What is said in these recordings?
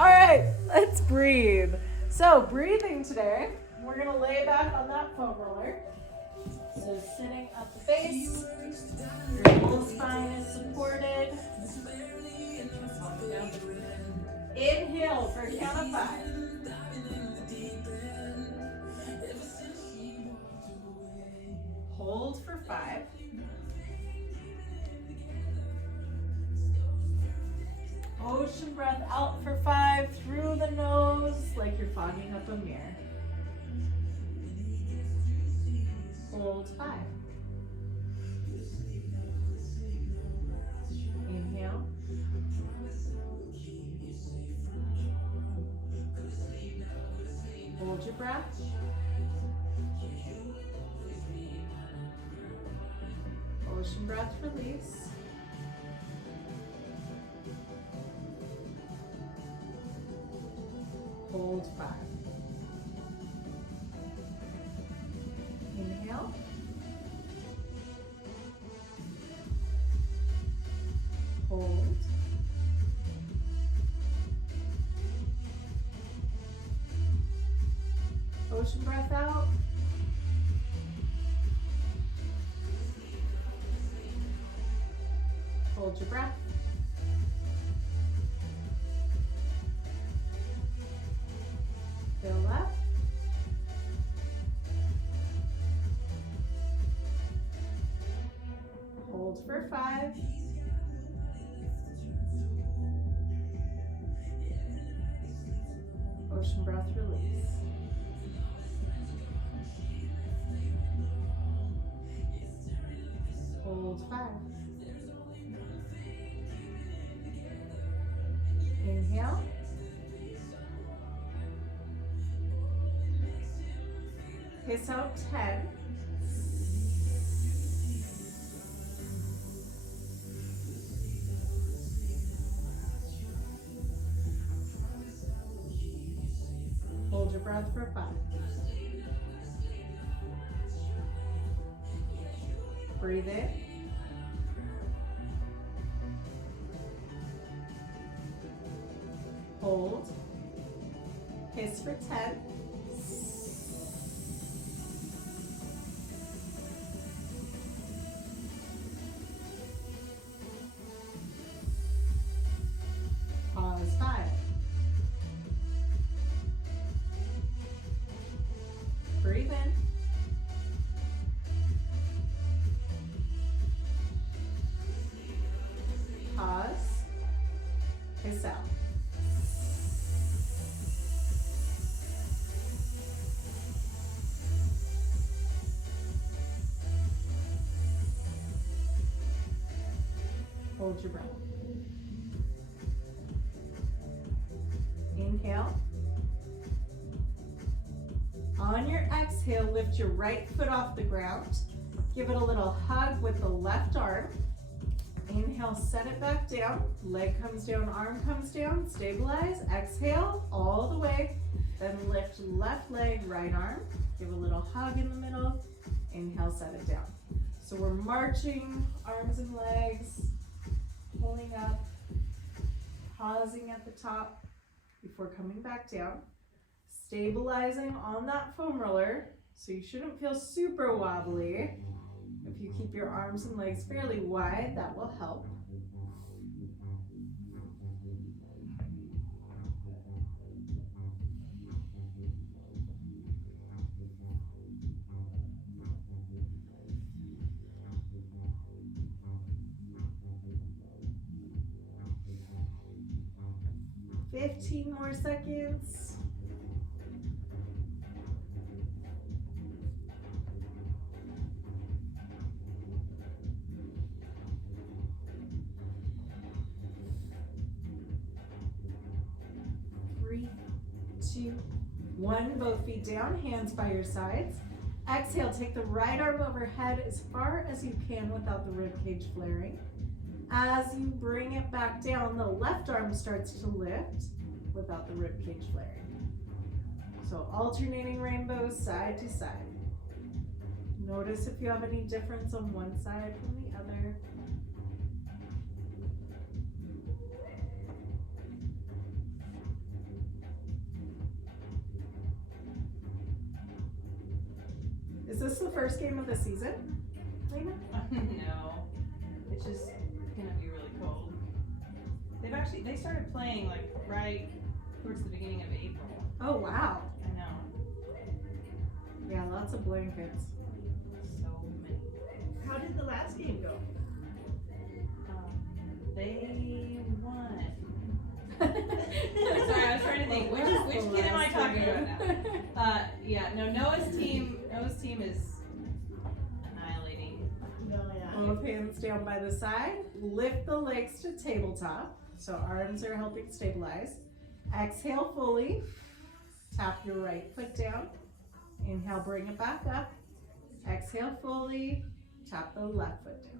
All right, let's breathe. So breathing today, we're gonna lay back on that foam roller. So sitting at the base, your whole spine is supported. Inhale for a count of 5. Hold for 5. Ocean breath out for 5 through the nose like you're fogging up a mirror. Hold 5. Inhale. Hold your breath. Ocean breath, release. Hold 5. Inhale. Hold. Ocean breath out. Hold your breath. Fill up. Hold for 5. Ocean breath, release. Hold 5. Inhale. Hiss out 10. Hold your breath for 5. Breathe in. Hold. Hiss for 10. Pause 5. Breathe in. Pause. Hiss out. Hold your breath. Inhale. On your exhale, lift your right foot off the ground. Give it a little hug with the left arm. Inhale, set it back down. Leg comes down, arm comes down. Stabilize. Exhale all the way. Then lift left leg, right arm. Give a little hug in the middle. Inhale, set it down. So we're marching arms and legs, pulling up, pausing at the top before coming back down. Stabilizing on that foam roller, so you shouldn't feel super wobbly. If you keep your arms and legs fairly wide, that will help. Fifteen more seconds. Three, 2, 1. Both feet down, hands by your sides. Exhale, take the right arm overhead as far as you can without the rib cage flaring. As you bring it back down, the left arm starts to lift without the rib cage flaring. So alternating rainbows side to side. Notice if you have any difference on one side from the other. this the first game of the season, Lena? No, it's just gonna be really cold. They started playing like right towards the beginning of April. Oh wow. I know. Yeah, lots of blankets. So many. How did the last game go? They won. Sorry, I was trying to think. Which kid am I talking about now? Noah's team is annihilating. No, yeah. Both hands down by the side. Lift the legs to tabletop. So arms are helping stabilize. Exhale fully. Tap your right foot down. Inhale, bring it back up. Exhale fully. Tap the left foot down.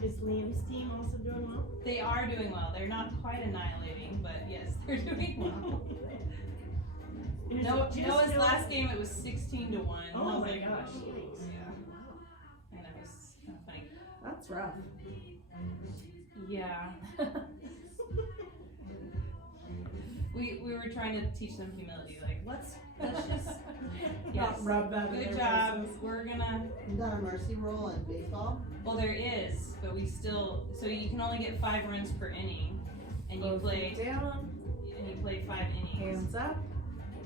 Is Liam's team also doing well? They are doing well. They're not quite annihilating, but yes, they're doing well. Noah's last game, it was 16-1. Oh my gosh. gosh. Yeah. And it was kind of funny. That's rough. Yeah. We were trying to teach them humility. Like, let's just Not rub that in good their job. faces. We're gonna. Is that a mercy rule in baseball? Well, there is, but we still. So you can only get 5 runs per inning, and you Both play feet down. 5 innings. Hands up.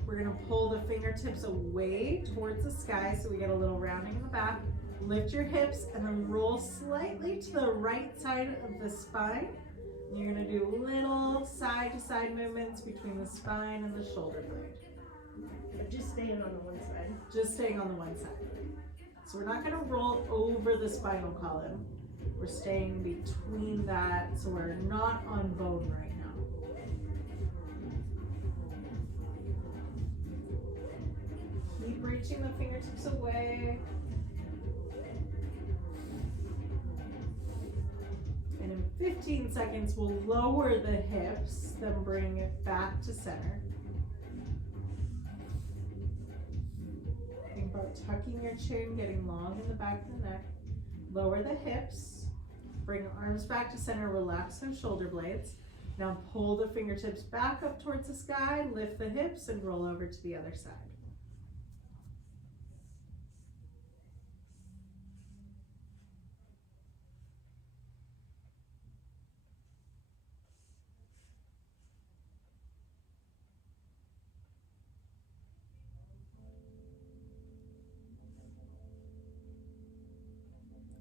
We're gonna pull the fingertips away towards the sky so we get a little rounding in the back. Lift your hips and then roll slightly to the right side of the spine. You're gonna do little side to side movements between the spine and the shoulder blade. But just staying on the one side. Just staying on the one side. So we're not gonna roll over the spinal column. We're staying between that, so we're not on bone right now. Keep reaching the fingertips away. And in 15 seconds, we'll lower the hips, then bring it back to center. Think about tucking your chin, getting long in the back of the neck. Lower the hips, bring arms back to center, relax those shoulder blades. Now pull the fingertips back up towards the sky, lift the hips, and roll over to the other side.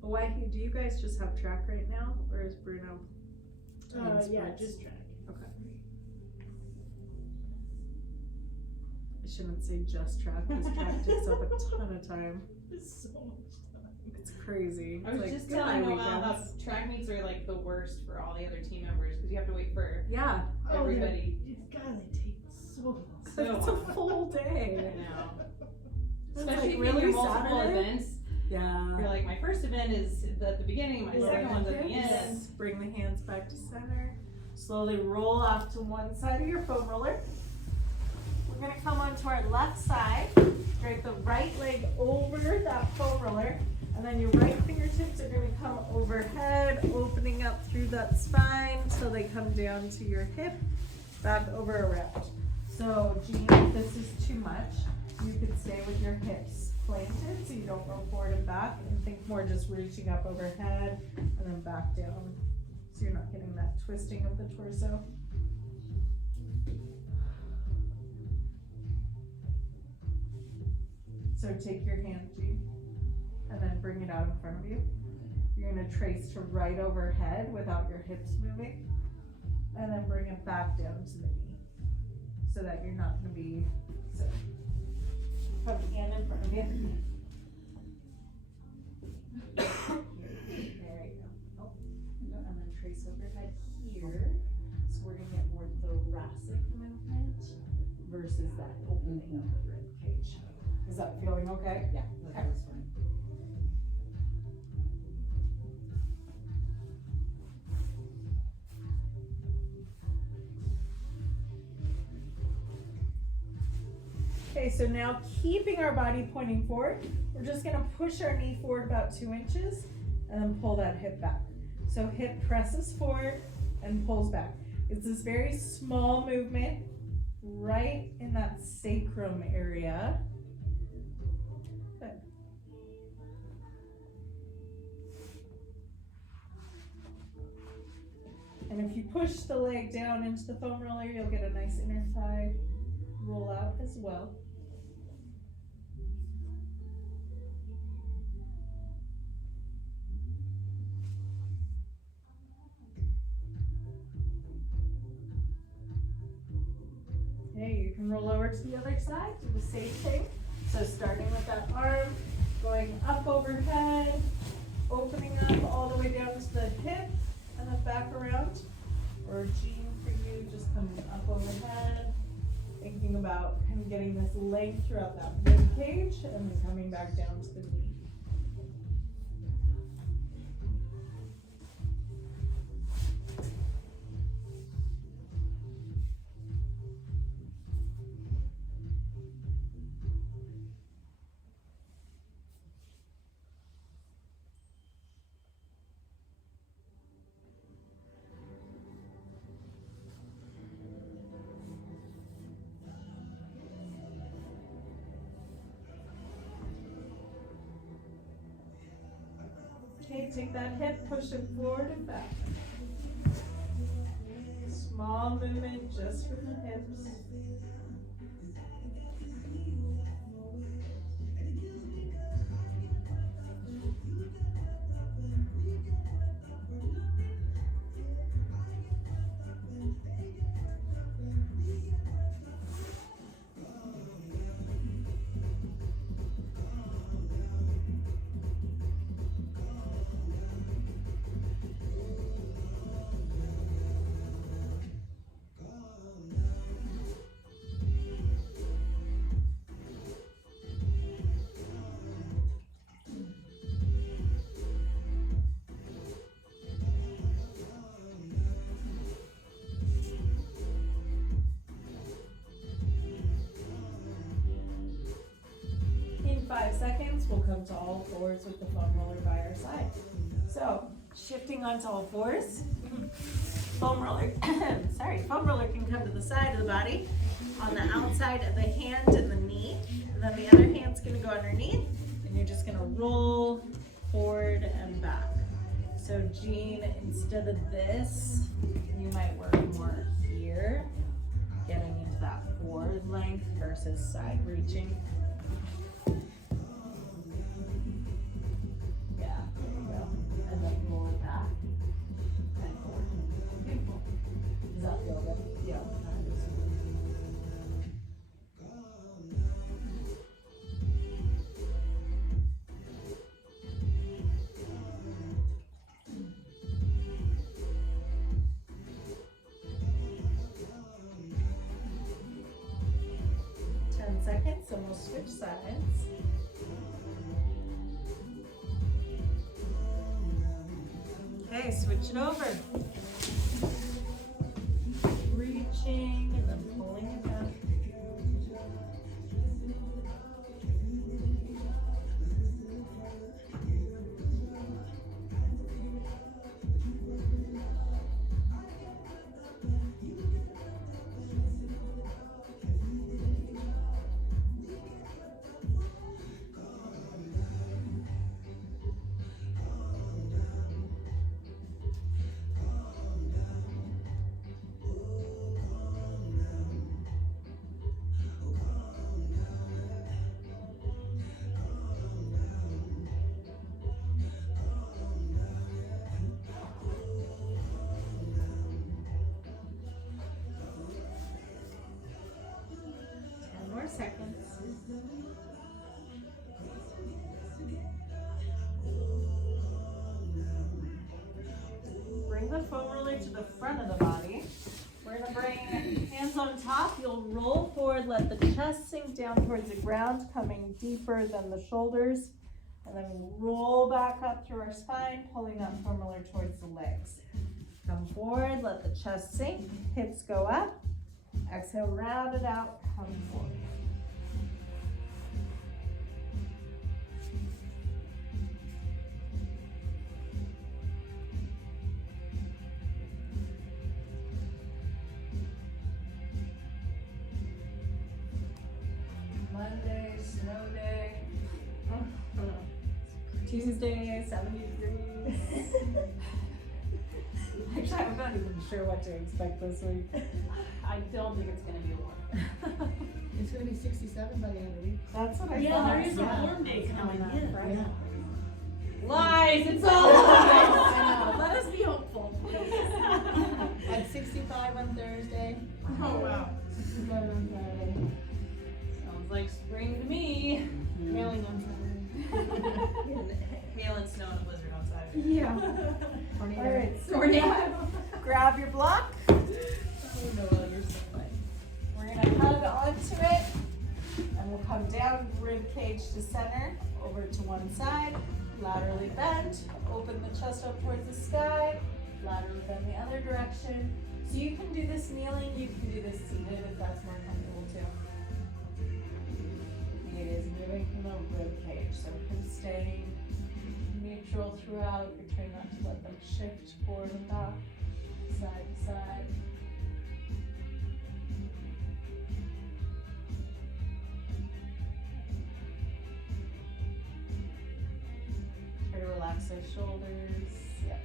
Hawaii, do you guys just have track right now, or is Bruno? Yeah, just track. Okay. I shouldn't say just track, because track takes up a ton of time. It's so much time. It's crazy. I was It's just like, telling goodbye, Noelle how weekends. track meets are like the worst for all the other team members because you have to wait for Yeah, everybody. God, they take so long. So it's a full day. I know. It's Especially like, if you really do multiple Saturday? events. Yeah. You're like, my first event is at the beginning, my Lower second the one's at the hips, end. Bring the hands back to center. Slowly roll off to one side of your foam roller. We're gonna come onto our left side. Drape the right leg over that foam roller. And then your right fingertips are gonna come overhead, opening up through that spine till they come down to your hip, back over around. So, Jean, if this is too much, you could stay with your hips planted so you don't roll forward and back, and think more just reaching up overhead and then back down so you're not getting that twisting of the torso. So take your hand, Jean, and then bring it out in front of you. You're gonna trace to right overhead without your hips moving, and then bring it back down to the knee so that you're not gonna be so. Put the hand in front of you. There you go. Oh, and then trace overhead here. So we're gonna get more thoracic movement versus that opening of the rib cage. Is that feeling okay? Yeah, that was fine. Okay, so now keeping our body pointing forward, we're just gonna push our knee forward about 2 inches and then pull that hip back. So hip presses forward and pulls back. It's this very small movement right in that sacrum area. Good. And if you push the leg down into the foam roller, you'll get a nice inner thigh roll out as well. Okay, you can roll over to the other side, do the same thing. So starting with that arm, going up overhead, opening up all the way down to the hip, and then back around. Or Jean, for you, just coming up overhead, thinking about kind of getting this length throughout that rib cage, and then coming back down to the knee. Okay, take that hip, push it forward and back. Small movement just from the hips. In 5 seconds, we'll come to all fours with the foam roller by our side. So, shifting onto all fours, foam roller, foam roller can come to the side of the body, on the outside of the hand and the knee, and then the other hand's gonna go underneath, and you're just gonna roll forward and back. So Jean, instead of this, you might work more here, getting into that forward length versus side reaching. Yeah, there you go. And then roll it back and forward. Beautiful. Does that feel good? Yeah. 10 seconds and we'll switch sides. Okay, switch it over. Reaching and then pulling it back. Seconds. Bring the foam roller to the front of the body. We're going to bring hands on top. You'll roll forward, let the chest sink down towards the ground, coming deeper than the shoulders. And then roll back up through our spine, pulling that foam roller towards the legs. Come forward, let the chest sink, hips go up. Exhale, round it out, come forward. Tuesday, 70 degrees. Actually, I'm not even sure what to expect this week. I don't think it's gonna be warm. It's gonna be 67 by the end of the week. That's what I Yeah, thought. there is a warm day coming in. Friday. Lies! It's all lies! I Let us be hopeful. At 65 on Thursday. Oh, wow. 65 on Friday. Sounds like spring to me. Hailing on Saturday. Hail and snow and a blizzard on Saturday. Yeah. Tornado. All right, so Tornado. grab your block. Oh no, you're so funny. We're gonna hug onto it, and we'll come down, rib cage to center, over to one side, laterally bend, open the chest up towards the sky, laterally bend the other direction. So you can do this kneeling, you can do this seated if that's more comfortable too. It is moving from the rib cage, so hips staying neutral throughout. You're trying not to let them shift forward and back, side to side. Try to relax those shoulders. Yep.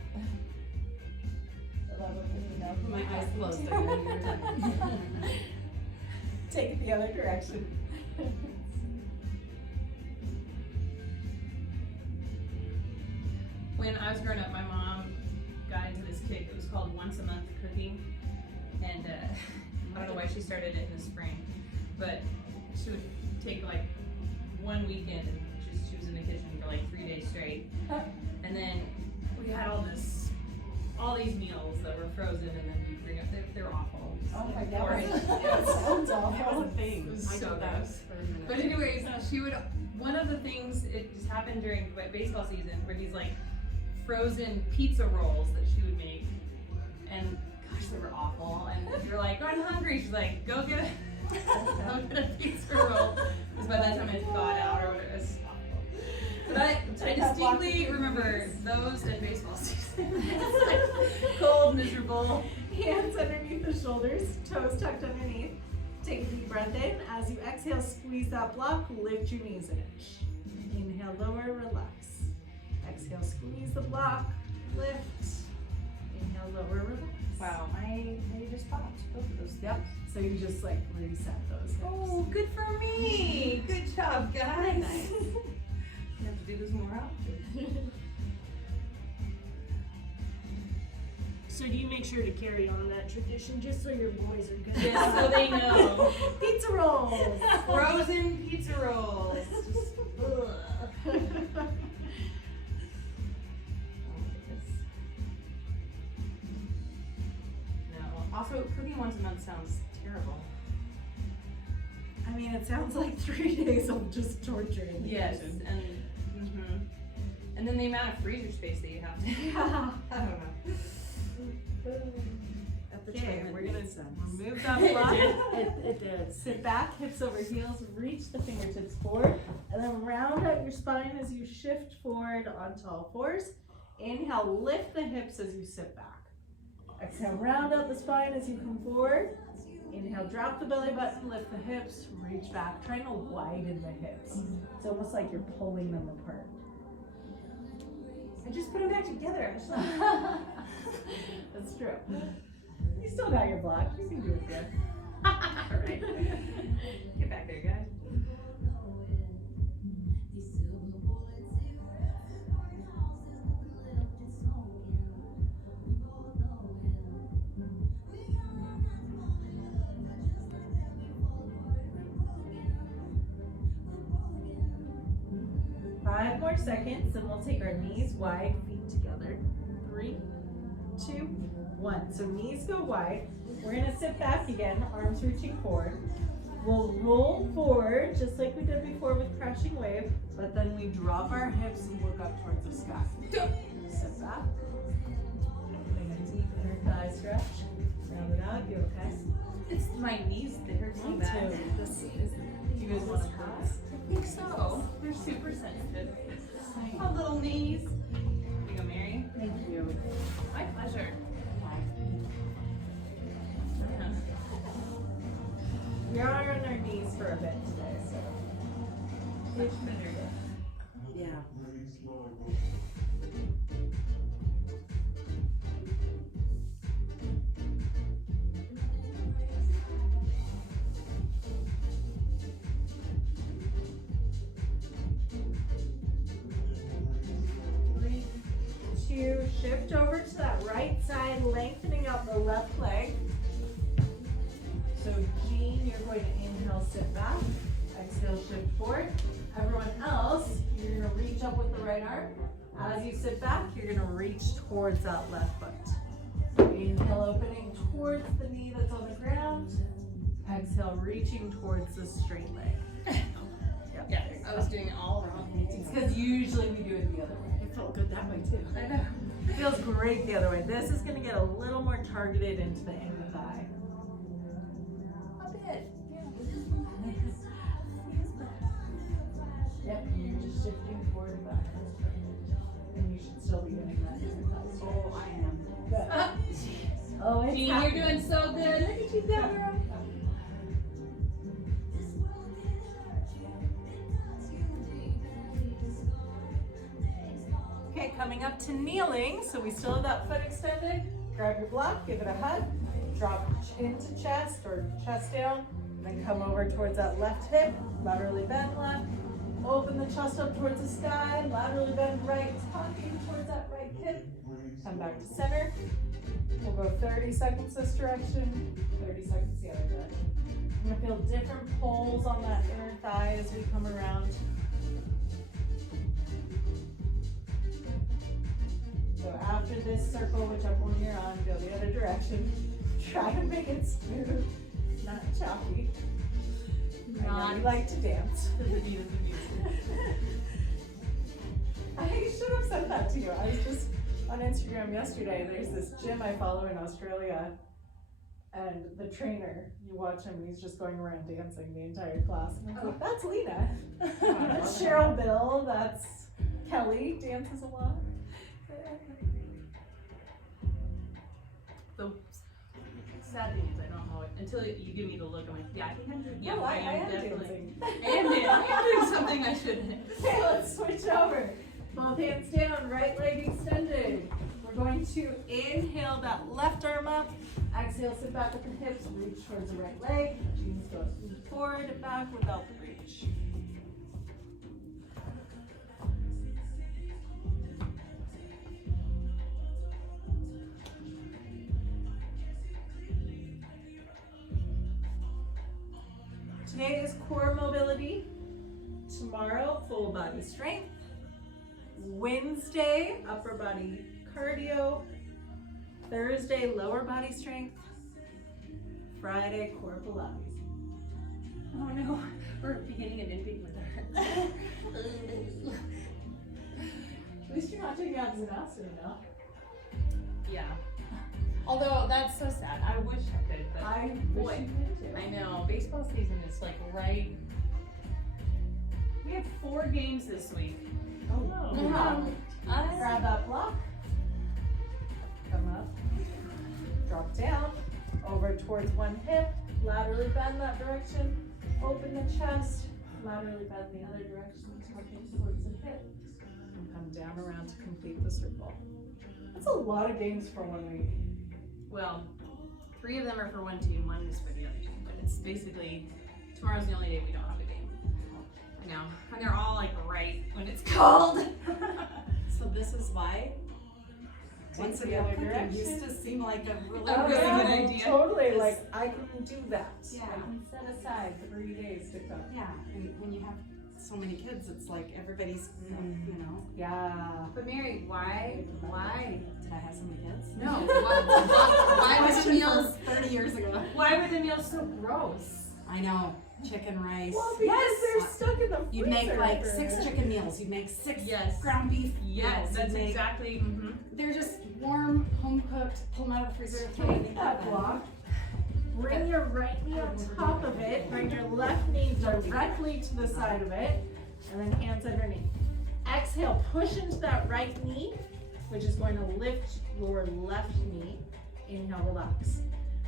I love it when you know. My eyes closed, I knew you were done. Take it the other direction. When I was growing up, my mom got into this kick. It was called Once a Month Cooking, and I don't know why she started it in the spring, but she would take like one weekend and she was in the kitchen for like 3 days straight, and then we had all these meals that were frozen, and then you bring up they're awful. Oh my Porridge. god. Yeah. Sounds awful. It was so gross. But anyways, she would, one of the things, it just happened during baseball season, were these like frozen pizza rolls that she would make, and gosh, they were awful, and you're like, I'm hungry, she's like, go get a pizza roll, because by that time it thawed out or whatever, it was awful. But I distinctly remember those and baseball season. It's like cold, miserable. Hands underneath the shoulders, toes tucked underneath. Take a deep breath in. As you exhale, squeeze that block, lift your knees an inch. Inhale, lower, relax. Exhale, squeeze the block, lift. Inhale, lower, relax. Wow, I just popped both of those. Yep. So you just like reset those hips. Oh, good for me. Good job, guys. Nice. You have to do this more often. So do you make sure to carry on that tradition just so your boys are good? Just so they know. Pizza rolls. Frozen pizza rolls. Just, ugh. Oh my goodness. No. Also, cooking once a month sounds terrible. I mean, it sounds like 3 days of just torture in the Yes, kitchen. and then the amount of freezer space that you have to. Yeah. I don't know. At the Okay, time, we're it gonna made sense. remove that It block. did. It did. Sit back, hips over heels, reach the fingertips forward, and then round out your spine as you shift forward onto all fours. Inhale, lift the hips as you sit back. Exhale, round out the spine as you come forward. Inhale, drop the belly button, lift the hips, reach back, trying to widen the hips. It's almost like you're pulling them apart. I just put them back together. That's true. You still got your block. You can do it good. Alright. Get back there, guys. Five more seconds, and we'll take our knees wide, feet together. 3, 2, 1. So knees go wide. We're gonna sit back again, arms reaching forward. We'll roll forward, just like we did before with crashing wave, but then we drop our hips and look up towards the sky. Sit back. Take a deep inner thigh stretch. Round it out. You okay? It's my knees, they hurt so bad. This is, do you guys want to cross? I think so. They're super sensitive. Oh, little knees. You go, Mary. Thank you. My pleasure. We are on our knees for a bit today, so. Much better. Yeah. To shift over to that right side, lengthening out the left leg. So Jean, you're going to inhale, sit back, exhale, shift forward. Everyone else, you're gonna reach up with the right arm. As you sit back, you're gonna reach towards that left foot. Inhale, opening towards the knee that's on the ground. Exhale, reaching towards the straight leg. Yep, Yeah, there you I go. was doing it all wrong. It's because usually we do it the other way. It felt good that way too. I know. It feels great the other way. This is gonna get a little more targeted into the inner thigh. A bit. Yep, and you're just shifting forward and back. And you should still be doing that inner thigh. Oh, I am. Good. Oh, it's Jean, you're happening. doing so good. Look at you go, girl. Okay, coming up to kneeling. So we still have that foot extended. Grab your block, give it a hug, drop into chest or chest down, then come over towards that left hip, laterally bend left, open the chest up towards the sky, laterally bend right, tucking towards that right hip, come back to center. We'll go 30 seconds this direction, 30 seconds the other direction. I'm gonna feel different pulls on that inner thigh as we come around. So after this circle, whichever one you're on, go the other direction. Try to make it smooth, not choppy. I know you like to dance. To the beat of the music. I should have sent that to you. I was just on Instagram yesterday. There's this gym I follow in Australia, and the trainer, you watch him, he's just going around dancing the entire class. And I was like, that's Lena. That's Cheryl Bill. That's Kelly, dances a lot. The sad thing is I don't know it until you give me the look. I'm like, yeah, I think I'm doing. Yeah, Oh, I am definitely. dancing. I am doing something I shouldn't. Okay, let's switch over. Both hands down, right leg extended. We're going to inhale that left arm up. Exhale, sit back with the hips, reach towards the right leg. Jeans go forward and back without the reach. Today is core mobility. Tomorrow, full body strength. Wednesday, upper body cardio. Thursday, lower body strength. Friday, core Pilates. Oh no, we're beginning and ending with her. At least you're not taking abs and asana now. Yeah. Although that's so sad. I wish I could, but I boy, wish you could too. I know baseball season is like right. We have 4 games this week. Oh, No. wow. Grab that block. Come up. Drop down. Over towards one hip. Laterally bend that direction. Open the chest. Laterally bend the other direction. Tucking towards the hip. And come down around to complete the circle. That's a lot of games for 1 week. Well, 3 of them are for one team, 1 is for the other team. But it's basically tomorrow's the only day we don't have a game. I know, and they're all like right when it's cold. So this is why once the a other week direction. used to seem like a really Oh, good yeah. idea. Totally. This- Like, I can do that. Yeah. I can set aside 3 days to cook. Yeah, and when you have so many kids, it's like everybody's, you know. Yeah. But Mary, why? Did I have so many kids? No. Why were the Question meals? from 30 years ago. Why were the meals so gross? I know, chicken rice. Well, because Yes. they're stuck in the freezer. You'd make like for- 6 chicken meals. You'd make 6 Yes. ground beef Yes, meals. that's You'd make, exactly. Mm-hmm. They're just warm, home cooked. Pull them out of the freezer. throw them in Take the that oven. block. Bring your right knee on top of it. Bring your left knee directly to the side of it. And then hands underneath. Exhale, push into that right knee, which is going to lift your left knee. Inhale, relax.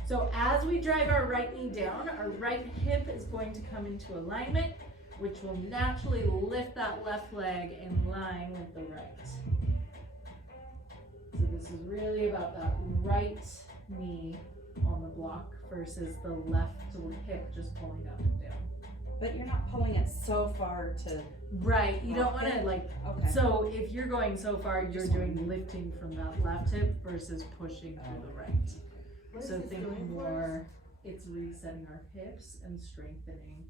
So as we drive our right knee down, our right hip is going to come into alignment. which will naturally lift that left leg in line with the right. So this is really about that right knee on the block versus the left hip just pulling up and down. But you're not pulling it so far to. Right, you don't want to like, Okay. so if you're going so far, you're doing lifting from that left hip versus pushing through the right. So think more, it's resetting our hips and strengthening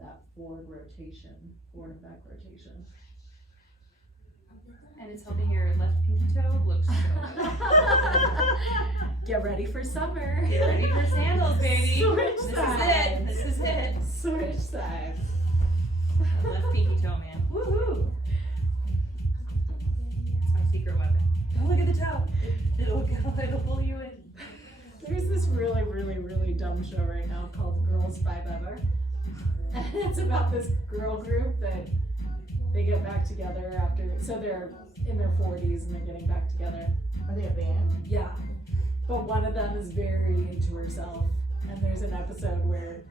that forward and back rotation. And it's helping your left pinky toe look so good. Get ready for summer. Get ready for sandals, baby. Switch This sides. is it. Switch sides. The left pinky toe, man. Woohoo! It's my secret weapon. Don't look at the toe. It'll pull you in. There's this really, really, really dumb show right now called Girls Five Ever. And it's about this girl group that they get back together after, so they're in their 40s and they're getting back together. Are they a band? Yeah. But one of them is very into herself. And there's an episode where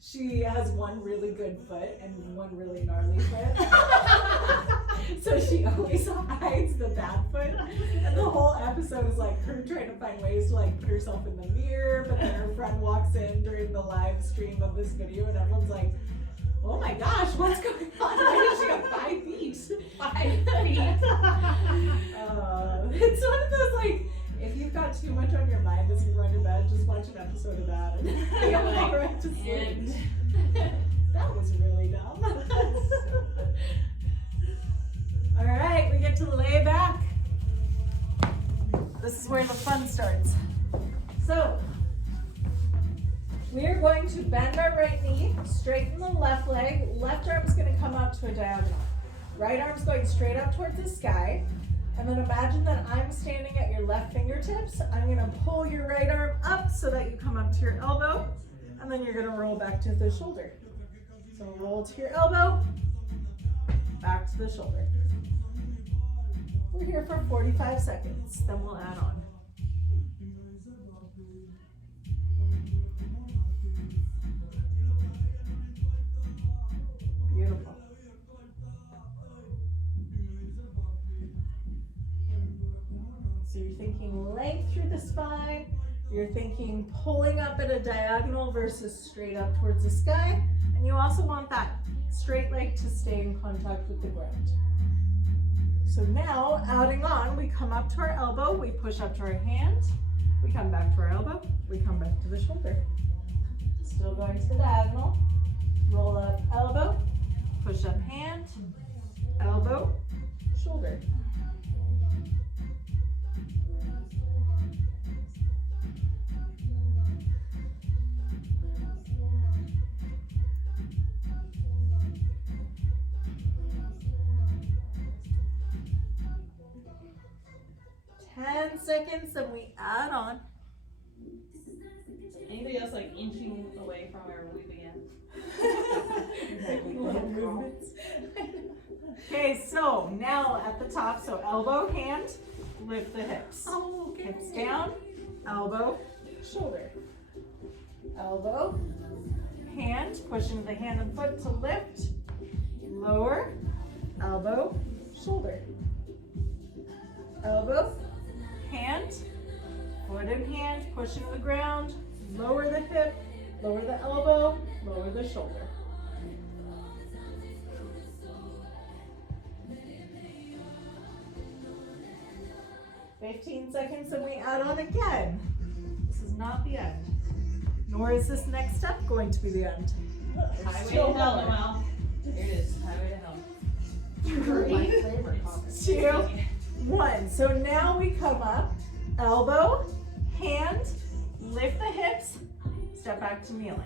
she has one really good foot and one really gnarly foot. So she always hides the bad foot. And the whole episode is like her trying to find ways to like put herself in the mirror, but then her friend walks in during the live stream of this video and everyone's like, oh my gosh, what's going on? Why does she have 5 feet? 5 feet. It's one of those like, if you've got too much on your mind as you're going to bed, just watch an episode of that and you'll Like, fall right to sleep. That was really dumb. All right, we get to lay back. This is where the fun starts. So, we are going to bend our right knee, straighten the left leg. Left arm's going to come out to a diagonal. Right arm's going straight up towards the sky. And then imagine that I'm standing at your left fingertips. I'm going to pull your right arm up so that you come up to your elbow. And then you're going to roll back to the shoulder. So roll to your elbow, back to the shoulder. We're here for 45 seconds, then we'll add on. Beautiful. So you're thinking length through the spine, you're thinking pulling up at a diagonal versus straight up towards the sky, and you also want that straight leg to stay in contact with the ground. So now, adding on, we come up to our elbow, we push up to our hand, we come back to our elbow, we come back to the shoulder. Still going to the diagonal, roll up elbow, push up hand, elbow, shoulder. Seconds, and we add on. Anybody else like inching away from where we began? Okay, so now at the top, so elbow, hand, lift the hips. Oh, okay. Hips down, elbow, shoulder. Elbow, hand, push into the hand and foot to lift, lower, elbow, shoulder. Elbow, hand, foot in hand, push into the ground, lower the hip, lower the elbow, lower the shoulder. "15 seconds and we add on again. This is not the end. Nor is this next step going to be the end. Highway to hell, Noel. Here it is. Highway to hell. 3, 2, 1. So now we come up, elbow, hand, lift the hips, step back to kneeling.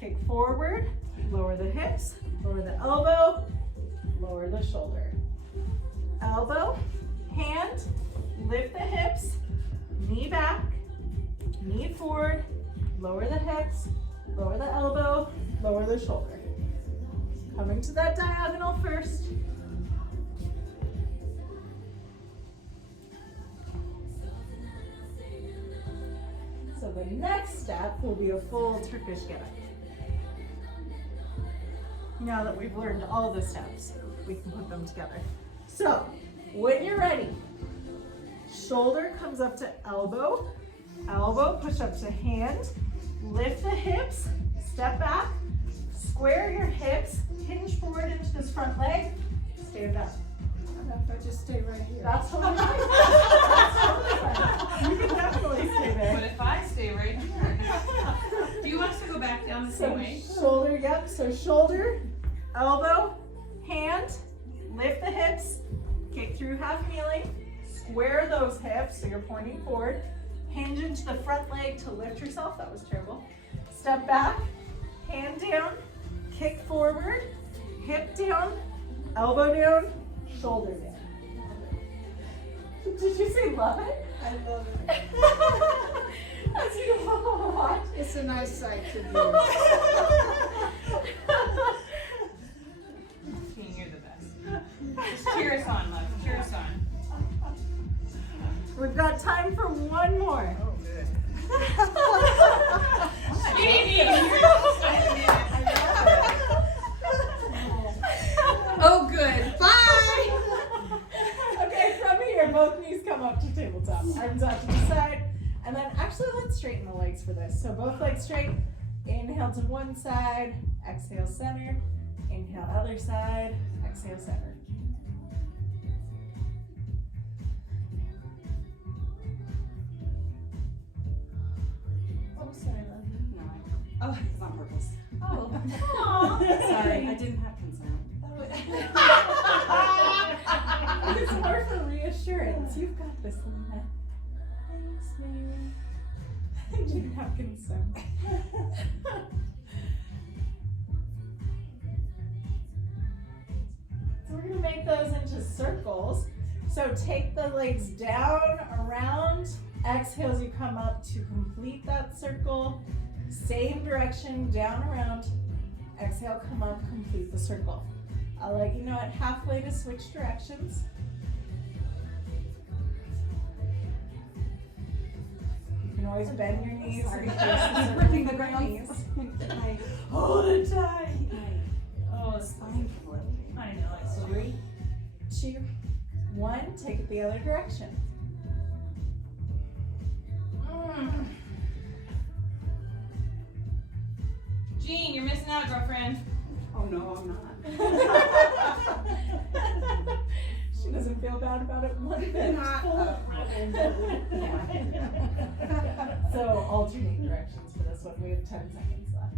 Kick forward, lower the hips, lower the elbow, lower the shoulder. Elbow, hand, lift the hips, knee back, knee forward, lower the hips, lower the elbow, lower the shoulder. Coming to that diagonal first. So the next step will be a full Turkish get-up. Now that we've learned all the steps, we can put them together. So, when you're ready, shoulder comes up to elbow, elbow push up to hand, lift the hips, step back, square your hips, hinge forward into this front leg, stand up. If I just stay right here. That's totally fine. That's totally fine. You can definitely stay What there. if I stay right here? Do you want us to go back down the same So way? shoulder, yep, so shoulder, elbow, hand, lift the hips, kick through half kneeling, square those hips so you're pointing forward, hinge into the front leg to lift yourself, that was terrible. Step back, hand down, kick forward, hip down, elbow down, shoulder down. Did you say love it? I love it. As you watch. It's a nice sight to view. King, you're the best. Just cheer us on, love. Cheer us on. We've got time for one more. Oh, good. Oh, good. Bye. Okay, from here, both knees come up to tabletop. Arms out to the side. And then actually let's straighten the legs for this. So both legs straight. Inhale to one side. Exhale center. Inhale other side. Exhale center. Oh, sorry, love. No, oh, it's on purpose. Oh. Sorry, I didn't have consent. It's more for reassurance. You've got this, Lena. Thanks, Mary. I didn't have consent. So we're gonna make those into circles. So take the legs down, around. Exhale as you come up to complete that circle. Same direction, down, around. Exhale, come up, complete the circle. I'll let you know at halfway to switch directions. You can always bend your knees. Sorry, I'm gripping the ground. Hold it tight. Oh, it's Spine flip. I know. It's so 3, 2, 1. Take it the other direction. Jean, you're missing out, girlfriend. Oh no, I'm not. She doesn't feel bad about it one bit. Not a So alternate directions for this one. We have 10 seconds left.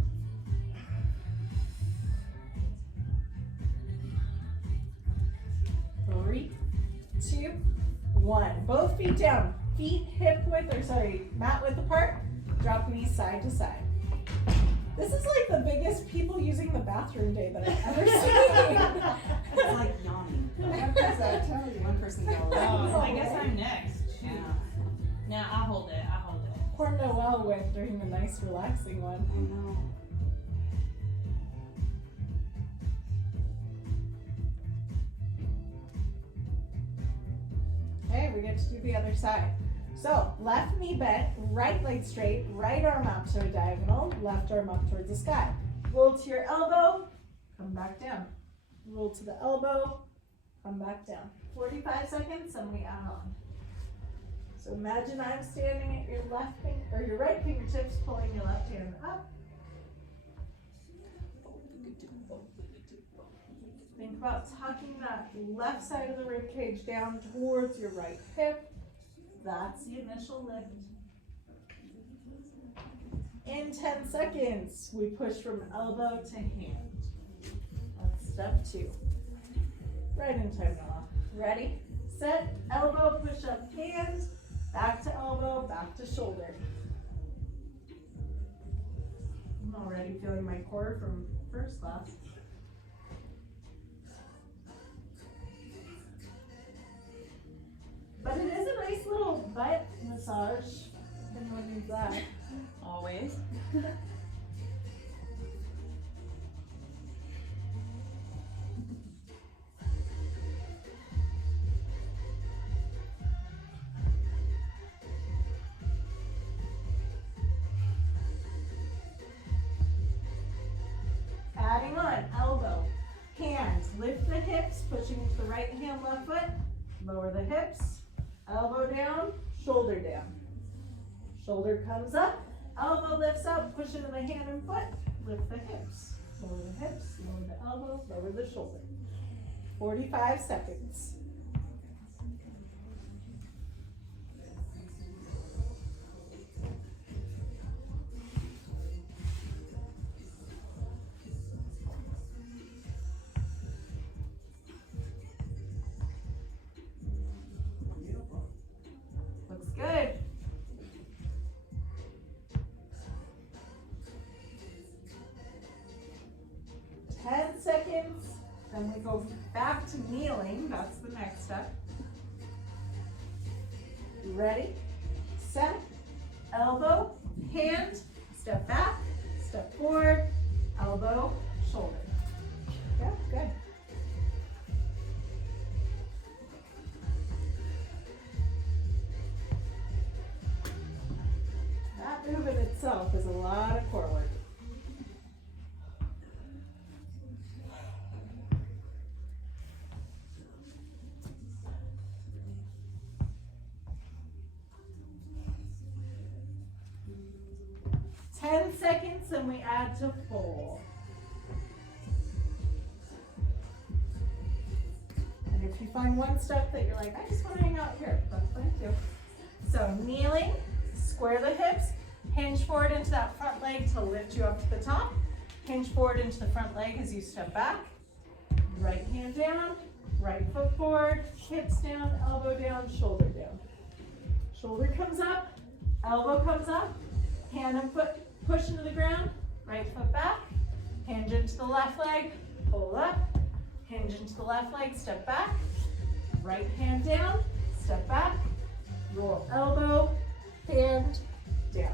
Three, 2, 1. Both feet down. Feet hip width, or sorry, mat width apart. Drop knees side to side. This is like the biggest people using the bathroom day that I've ever seen. It's like yawning. What does that tell you? One person yells. Oh, I guess I'm next. Shoot. Yeah, No, I'll hold it. I'll hold it. Poor Noelle went during the nice relaxing one. I know. Okay, we get to do the other side. So, left knee bent, right leg straight, right arm out to a diagonal, left arm up towards the sky. Roll to your elbow, come back down. Roll to the elbow, come back down. 45 seconds, somebody add on. So imagine I'm standing at your left finger, or your right fingertips, pulling your left hand up. Think about tucking that left side of the rib cage down towards your right hip. That's the initial lift. In 10 seconds, we push from elbow to hand. That's step 2. Right in time, Noah. Ready, set, elbow, push up, hand, back to elbow, back to shoulder. I'm already feeling my core from first class. But it is a nice little butt massage. If anyone needs that. Always. Adding on, elbow, right hand, left foot. Lower the hips, elbow down, shoulder down. Shoulder comes up, elbow lifts up, push into the hand and foot, lift the hips. Lower the hips, lower the elbow, lower the shoulder. 45 seconds. Looks good. Seconds, then we go back to kneeling. That's the next step. Ready, set, elbow, hand, step back, step forward, elbow, shoulder. Yeah, good. That move in itself is a lot of core work. Seconds, and we add to full. And if you find one step that you're like, I just want to hang out here, that's fine too. So kneeling, square the hips, hinge forward into that front leg to lift you up to the top. Hinge forward into the front leg as you step back. Right hand down, right foot forward, hips down, elbow down, shoulder down. Shoulder comes up, elbow comes up, hand and foot push into the ground, right foot back, hinge into the left leg, pull up, hinge into the left leg, step back, right hand down, step back, roll elbow, hand down.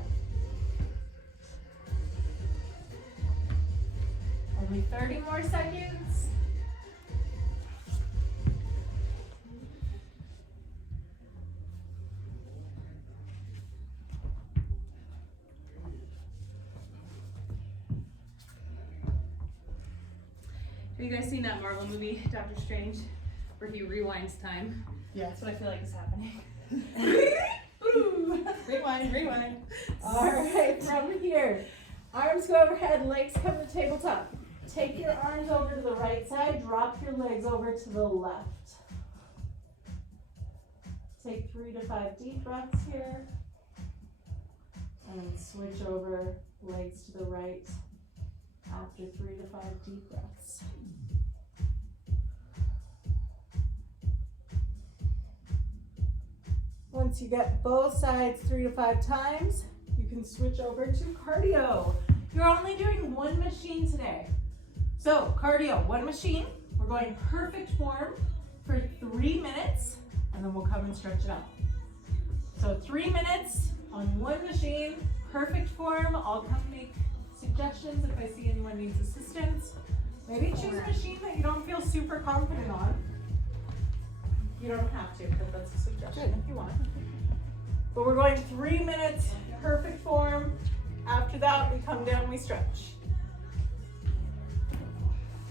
Only 30 more seconds. Have you guys seen that Marvel movie, Doctor Strange, where he rewinds time? Yes. That's what I feel like is happening. Rewind. All right, from here, arms go overhead, legs come to tabletop. Take your arms over to the right side, drop your legs over to the left. Take 3 to 5 deep breaths here. And switch over, legs to the right after 3 to 5 deep breaths. Once you get both sides 3 to 5 times, you can switch over to cardio. You're only doing one machine today. So cardio, one machine. We're going perfect form for 3 minutes, and then we'll come and stretch it out. So 3 minutes on one machine, perfect form. I'll come make suggestions if I see anyone needs assistance. Maybe choose a machine that you don't feel super confident on. You don't have to, but that's a suggestion if you want. But we're going 3 minutes, perfect form. After that, we come down, we stretch.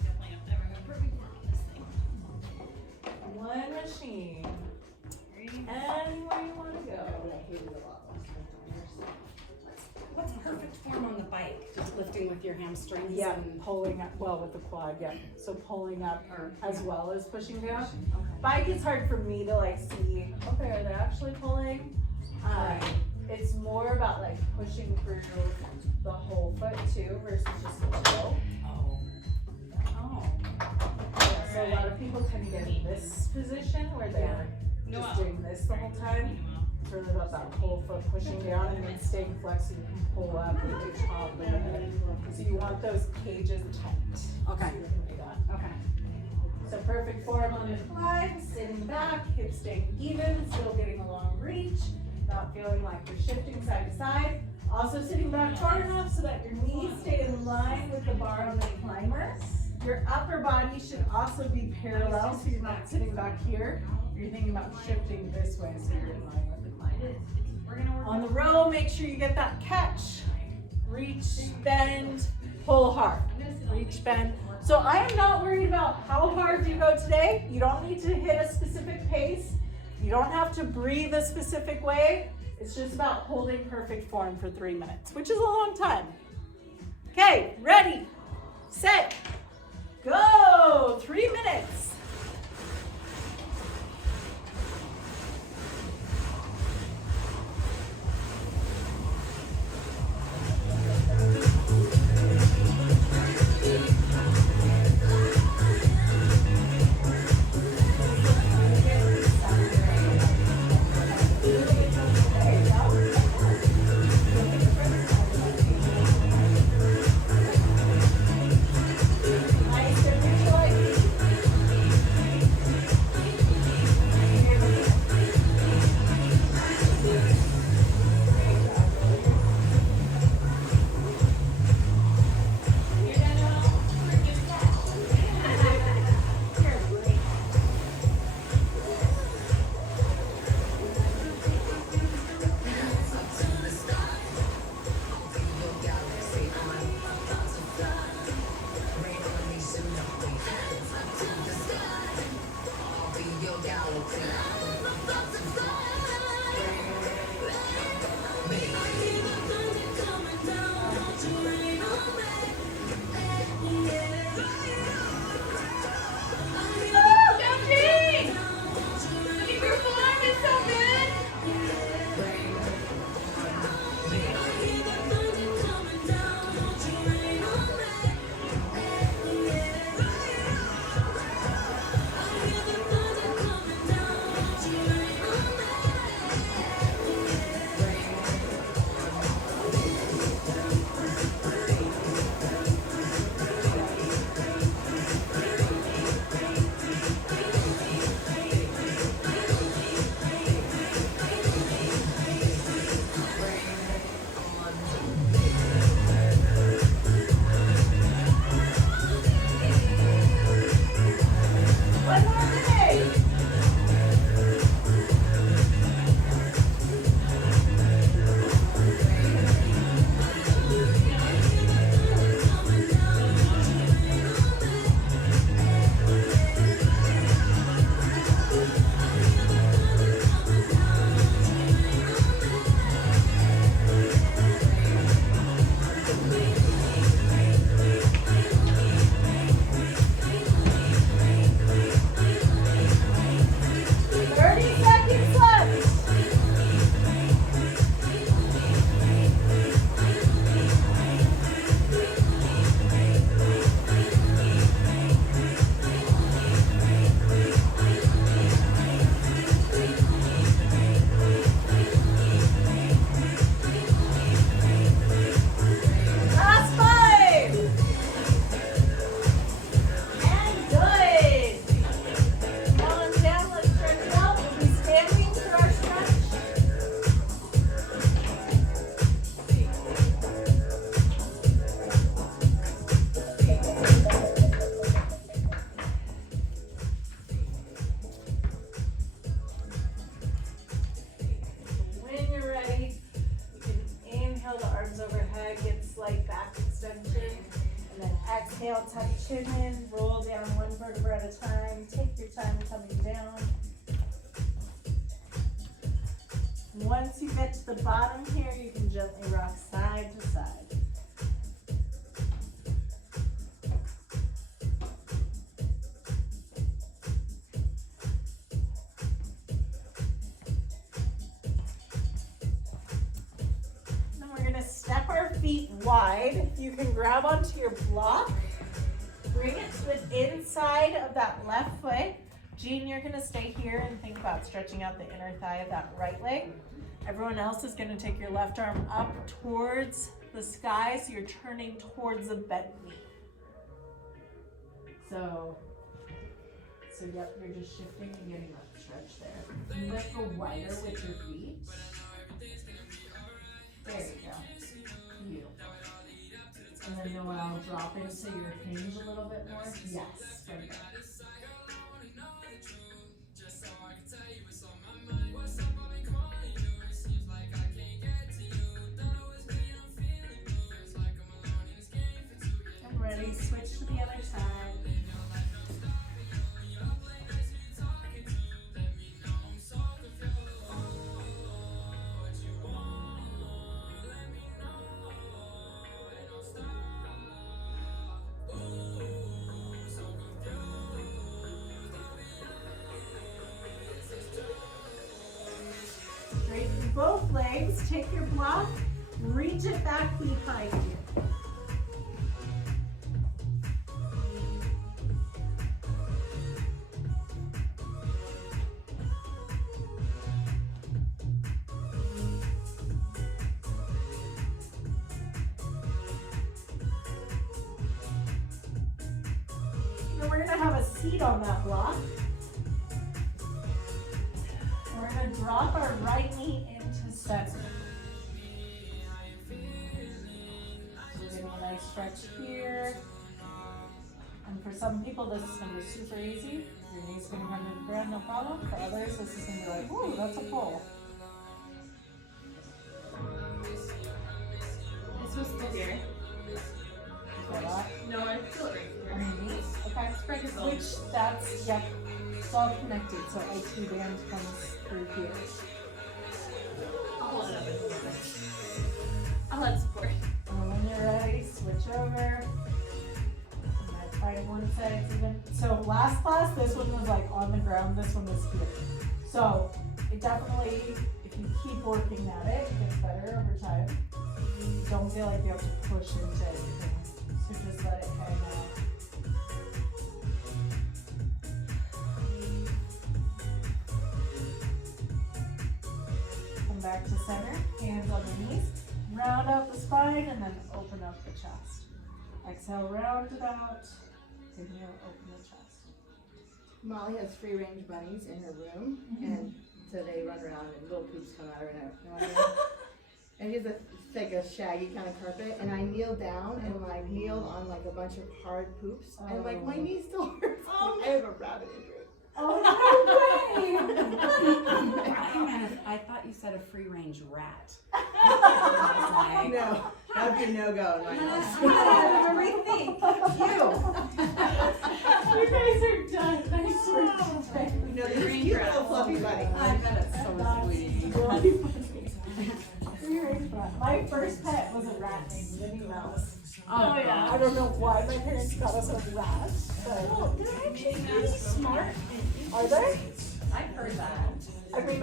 Definitely have never had perfect form on this thing. One machine. Anywhere you want to go. What's perfect form on the bike? Just lifting with your hamstrings? Yeah, And, pulling up, well, with the quad, yeah. So pulling up as well as pushing down. okay. Bike is hard for me to like see, okay, are they actually pulling? It's more about like pushing through the whole foot too versus just the toe. Oh. Oh. Yeah, so a lot of people can get in this position where they're just doing this the whole time. It's really about that whole foot pushing down and then staying flexed so you can pull up and do top of the head. So you want those cages tight. Okay. So you can do that. Okay. So perfect form on the incline, sitting back, hips staying even, still getting a long reach, not feeling like you're shifting side to side. Also sitting back far enough so that your knees stay in line with the bar on the recliner. Your upper body should also be parallel, so you're not sitting back here. You're thinking about shifting this way, so you're in line with the recliner. We're gonna work On the row, make sure you get that catch. Reach, bend, pull hard. Reach, bend. So I am not worried about how hard you go today. You don't need to hit a specific pace. You don't have to breathe a specific way. It's just about holding perfect form for 3 minutes, which is a long time. Okay, ready, set, go. 3 minutes. Nice and visualize. One more minute. Seconds left. Last 5. And good. Come on down, let's stretch it out. We'll be standing for our stretch. When you're ready, you can inhale the arms overhead, get slight back extension, and then exhale, tuck chin in, roll down one vertebra at a time. Take your time coming down. Once you get to the bottom here, you can gently rock side to side. Then we're gonna step our feet wide. You can grab onto your block, bring it to the inside of that left foot. Jean, you're gonna stay here and think about stretching out the inner thigh of that right leg. Everyone else is gonna take your left arm up towards the sky, so you're turning towards the bent knee. So yep, you're just shifting and getting that stretch there. You might go wider with your feet. There you go. Beautiful. And then Noelle, drop into your hinge a little bit more. Yes, very good. I'm ready. Switch to the other side. boys, take your block, reach it back behind you. Now we're gonna have a seat on that block. We're gonna drop our right knee into center. We're getting a nice stretch here. And for some people, this is gonna be super easy. Your knee's gonna come to the ground, no problem. For others, this is gonna be like, ooh, that's a pull. It's supposed to be here. Feel that? No, I feel it right here. Underneath, okay. Spread your Which, that's, yep, it's all connected, so IT band comes through here. I'll hold it up and hold it. I'll let support. And when you're ready, switch over. You might find one side's even. So last class, this one was like on the ground, this one was here. So it definitely, if you keep working at it, it gets better over time. You don't feel like you have to push into anything. So just let it hang out. Come back to center, hands on the knees. Round out the spine and then open up the chest. Exhale, round it out. Inhale, open the chest. Molly has free range bunnies in her room, and so they run around and little poops come out of her nose. And he's like a shaggy kind of carpet, and I kneel down and like kneeled on like a bunch of hard poops, and like my knee still hurts. I have a rabbit injury. Oh, no way! I thought you said a free range rat. No, that'd be a no go in my house. You guys are done. Nice work today. No, they're cute little fluffy bunnies. I bet it's so That's sweet. really funny. Free range rat. My first pet was a rat named Minnie Mouse. Oh yeah. I don't know why my parents got us a rat, but they're actually really smart. Are they? I've heard that. I mean,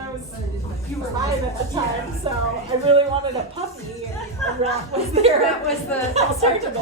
you were 5 at the time, so I really wanted a puppy, and a rat was there. That was the alternative.